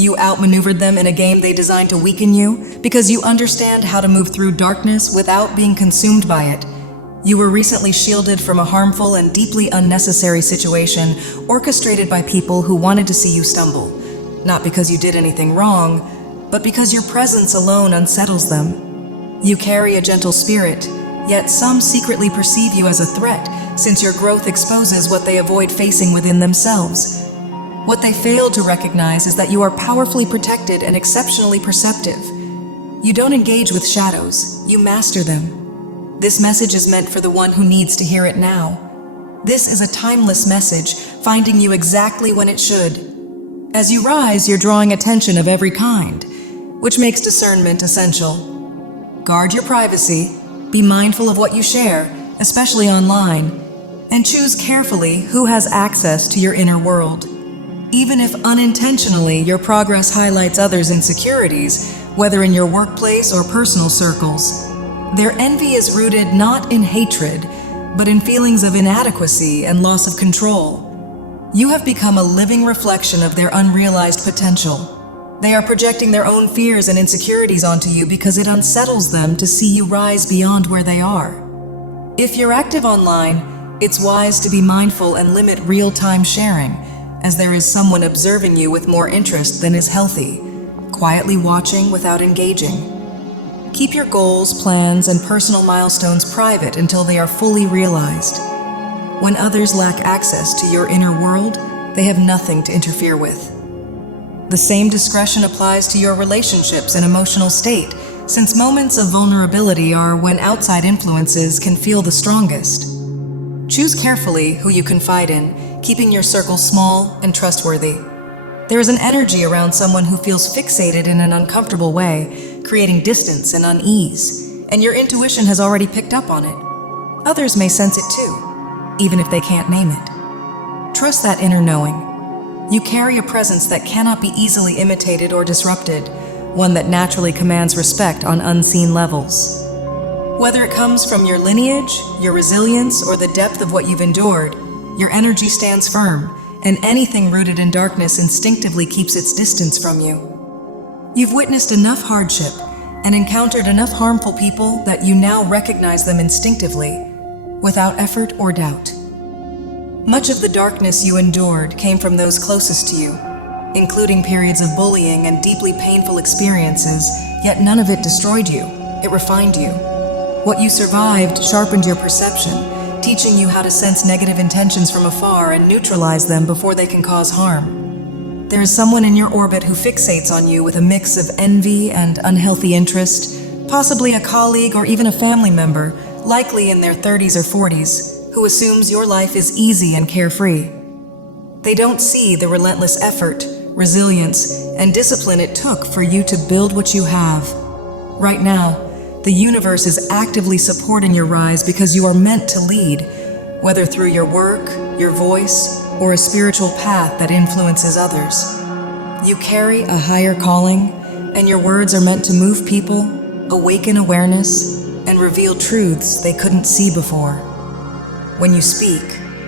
You outmaneuvered them in a game they designed to weaken you because you understand how to move through darkness without being consumed by it. You were recently shielded from a harmful and deeply unnecessary situation orchestrated by people who wanted to see you stumble. Not because you did anything wrong, but because your presence alone unsettles them. You carry a gentle spirit, yet some secretly perceive you as a threat, since your growth exposes what they avoid facing within themselves. What they fail to recognize is that you are powerfully protected and exceptionally perceptive. You don't engage with shadows, you master them. This message is meant for the one who needs to hear it now. This is a timeless message, finding you exactly when it should. As you rise, you're drawing attention of every kind, which makes discernment essential. Guard your privacy, be mindful of what you share, especially online, and choose carefully who has access to your inner world. Even if unintentionally your progress highlights others' insecurities, whether in your workplace or personal circles, their envy is rooted not in hatred, but in feelings of inadequacy and loss of control. You have become a living reflection of their unrealized potential. They are projecting their own fears and insecurities onto you because it unsettles them to see you rise beyond where they are. If you're active online, it's wise to be mindful and limit real-time sharing, as there is someone observing you with more interest than is healthy, quietly watching without engaging. Keep your goals, plans, and personal milestones private until they are fully realized. When others lack access to your inner world, they have nothing to interfere with. The same discretion applies to your relationships and emotional state, since moments of vulnerability are when outside influences can feel the strongest. Choose carefully who you confide in, keeping your circle small and trustworthy. There is an energy around someone who feels fixated in an uncomfortable way, creating distance and unease, and your intuition has already picked up on it. Others may sense it too, even if they can't name it. Trust that inner knowing. You carry a presence that cannot be easily imitated or disrupted, one that naturally commands respect on unseen levels. Whether it comes from your lineage, your resilience, or the depth of what you've endured, your energy stands firm, and anything rooted in darkness instinctively keeps its distance from you. You've witnessed enough hardship and encountered enough harmful people that you now recognize them instinctively, without effort or doubt. Much of the darkness you endured came from those closest to you, including periods of bullying and deeply painful experiences, yet none of it destroyed you, it refined you. What you survived sharpened your perception, teaching you how to sense negative intentions from afar and neutralize them before they can cause harm. There is someone in your orbit who fixates on you with a mix of envy and unhealthy interest, possibly a colleague or even a family member, likely in their 30s or 40s, who assumes your life is easy and carefree. They don't see the relentless effort, resilience, and discipline it took for you to build what you have. Right now, the universe is actively supporting your rise because you are meant to lead, whether through your work, your voice, or a spiritual path that influences others. You carry a higher calling, and your words are meant to move people, awaken awareness, and reveal truths they couldn't see before. When you speak,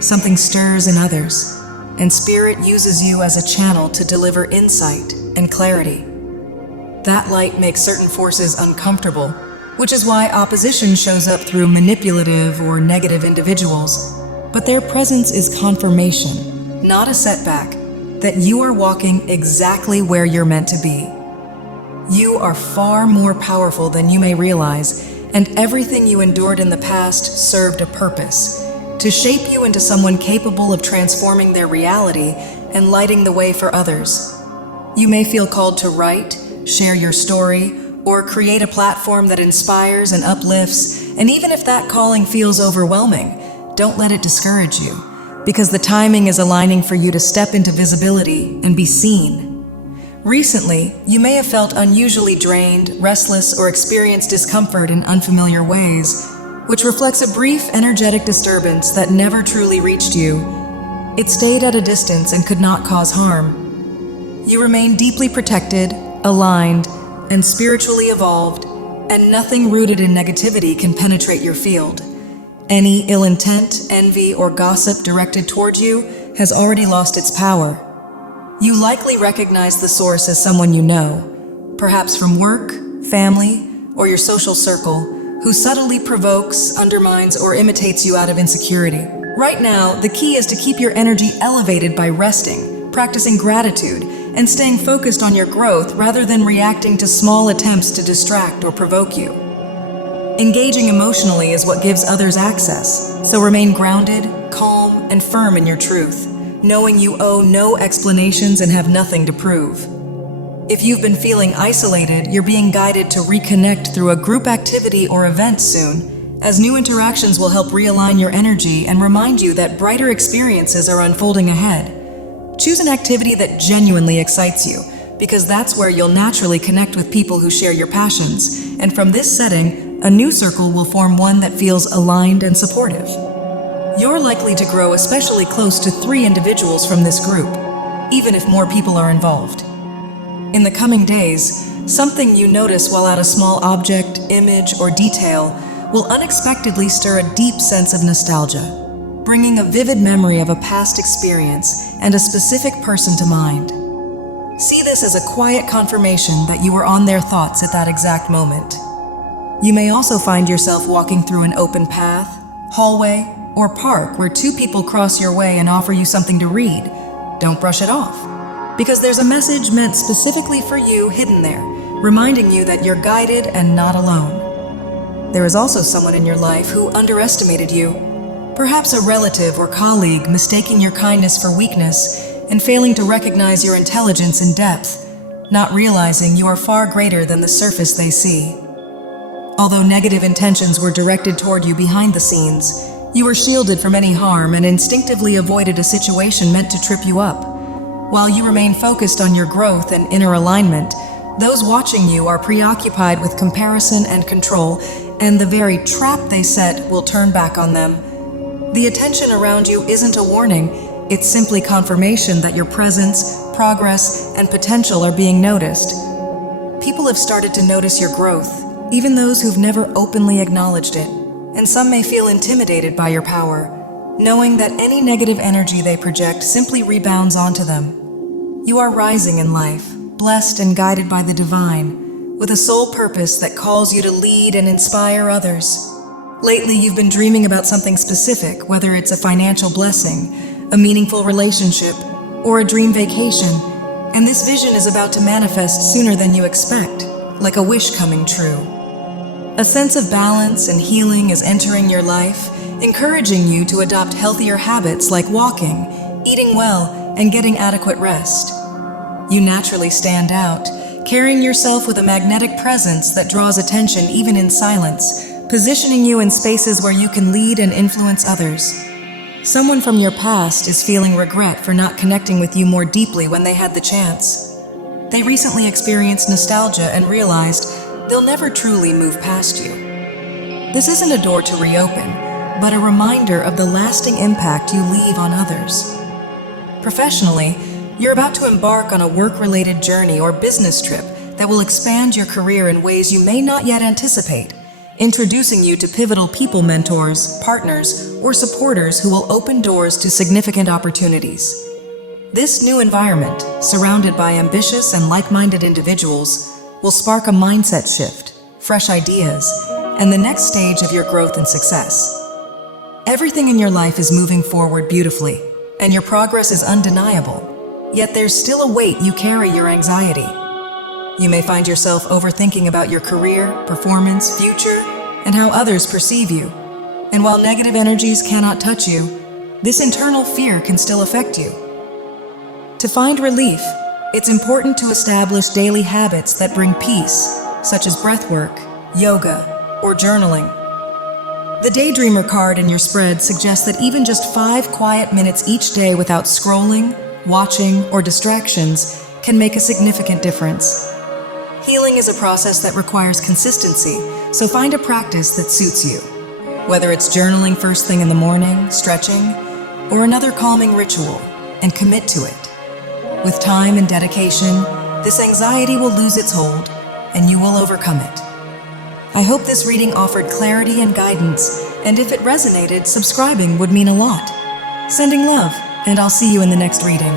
something stirs in others, and Spirit uses you as a channel to deliver insight and clarity. That light makes certain forces uncomfortable, which is why opposition shows up through manipulative or negative individuals. But their presence is confirmation, not a setback, that you are walking exactly where you're meant to be. You are far more powerful than you may realize, and everything you endured in the past served a purpose, to shape you into someone capable of transforming their reality and lighting the way for others. You may feel called to write, share your story, or create a platform that inspires and uplifts, and even if that calling feels overwhelming, don't let it discourage you, because the timing is aligning for you to step into visibility and be seen. Recently, you may have felt unusually drained, restless, or experienced discomfort in unfamiliar ways, which reflects a brief energetic disturbance that never truly reached you. It stayed at a distance and could not cause harm. You remain deeply protected, aligned, and spiritually evolved, and nothing rooted in negativity can penetrate your field. Any ill intent, envy, or gossip directed toward you has already lost its power. You likely recognize the source as someone you know, perhaps from work, family, or your social circle, who subtly provokes, undermines, or imitates you out of insecurity. Right now, the key is to keep your energy elevated by resting, practicing gratitude, and staying focused on your growth rather than reacting to small attempts to distract or provoke you. Engaging emotionally is what gives others access, so remain grounded, calm, and firm in your truth, knowing you owe no explanations and have nothing to prove. If you've been feeling isolated, you're being guided to reconnect through a group activity or event soon, as new interactions will help realign your energy and remind you that brighter experiences are unfolding ahead. Choose an activity that genuinely excites you, because that's where you'll naturally connect with people who share your passions, and from this setting, a new circle will form, one that feels aligned and supportive. You're likely to grow especially close to 3 individuals from this group, even if more people are involved. In the coming days, something you notice while at a small object, image, or detail will unexpectedly stir a deep sense of nostalgia, bringing a vivid memory of a past experience and a specific person to mind. See this as a quiet confirmation that you were on their thoughts at that exact moment. You may also find yourself walking through an open path, hallway, or park where 2 people cross your way and offer you something to read. Don't brush it off, because there's a message meant specifically for you hidden there, reminding you that you're guided and not alone. There is also someone in your life who underestimated you, perhaps a relative or colleague mistaking your kindness for weakness and failing to recognize your intelligence and depth, not realizing you are far greater than the surface they see. Although negative intentions were directed toward you behind the scenes, you were shielded from any harm and instinctively avoided a situation meant to trip you up. While you remain focused on your growth and inner alignment, those watching you are preoccupied with comparison and control, and the very trap they set will turn back on them. The attention around you isn't a warning, it's simply confirmation that your presence, progress, and potential are being noticed. People have started to notice your growth, even those who've never openly acknowledged it, and some may feel intimidated by your power, knowing that any negative energy they project simply rebounds onto them. You are rising in life, blessed and guided by the divine, with a sole purpose that calls you to lead and inspire others. Lately, you've been dreaming about something specific, whether it's a financial blessing, a meaningful relationship, or a dream vacation, and this vision is about to manifest sooner than you expect, like a wish coming true. A sense of balance and healing is entering your life, encouraging you to adopt healthier habits like walking, eating well, and getting adequate rest. You naturally stand out, carrying yourself with a magnetic presence that draws attention even in silence, positioning you in spaces where you can lead and influence others. Someone from your past is feeling regret for not connecting with you more deeply when they had the chance. They recently experienced nostalgia and realized they'll never truly move past you. This isn't a door to reopen, but a reminder of the lasting impact you leave on others. Professionally, you're about to embark on a work-related journey or business trip that will expand your career in ways you may not yet anticipate, introducing you to pivotal people mentors, partners, or supporters who will open doors to significant opportunities. This new environment, surrounded by ambitious and like-minded individuals, will spark a mindset shift, fresh ideas, and the next stage of your growth and success. Everything in your life is moving forward beautifully, and your progress is undeniable. Yet there's still a weight you carry, your anxiety. You may find yourself overthinking about your career, performance, future, and how others perceive you. And while negative energies cannot touch you, this internal fear can still affect you. To find relief, it's important to establish daily habits that bring peace, such as breathwork, yoga, or journaling. The Daydreamer card in your spread suggests that even just 5 quiet minutes each day without scrolling, watching, or distractions can make a significant difference. Healing is a process that requires consistency, so find a practice that suits you. Whether it's journaling first thing in the morning, stretching, or another calming ritual, and commit to it. With time and dedication, this anxiety will lose its hold, and you will overcome it. I hope this reading offered clarity and guidance, and if it resonated, subscribing would mean a lot. Sending love, and I'll see you in the next reading.